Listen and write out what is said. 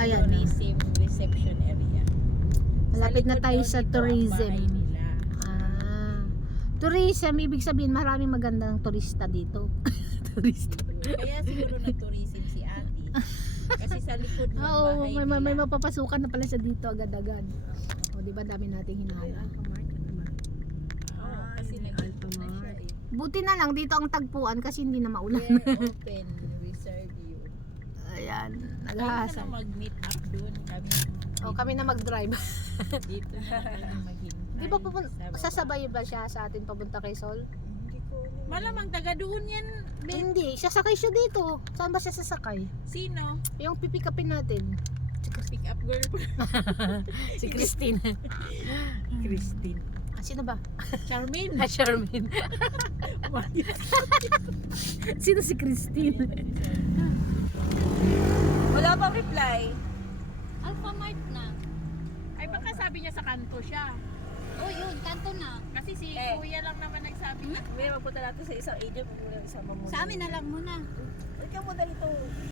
Ayan. tourism reception area. Malapit na likod tayo daw sa nito ang tourism. bahay nila. Tourism, ibig sabihin maraming magandang turista dito. Turista. Kaya siguro nag-tourism si ate. Kasi sa likod ng Oo, bahay may nila. mapapasukan na pala siya dito agad-agad. O, di ba dami nating hinala. Kasi nag-open na siya eh. Buti na lang dito ang tagpuan kasi hindi na maulan. We're open, we serve you. Ayan, Kaya naghahasa. na mag-meet up doon kami. O, kami na mag-drive. Dito na kami maghintay. Di ba sa baba. sasabay ba siya sa atin papunta kay Sol? Hindi ko alam. Malamang taga doon yan. Hindi, sasakay siya dito. Saan ba siya sasakay? Sino? Yung pipikapin natin. Pick up girl. Si Christine. Christine. Sino ba? Charmaine. Charmaine. Sino si Christine? Wala pang reply. Alphamart na. Ay baka sabi niya sa kanto siya. Oh, yun, kanto na. Kasi si kuya lang naman nagsabi na. May magpunta natin sa isang agent. Isang Sa amin na lang muna. Ikaw mo dito.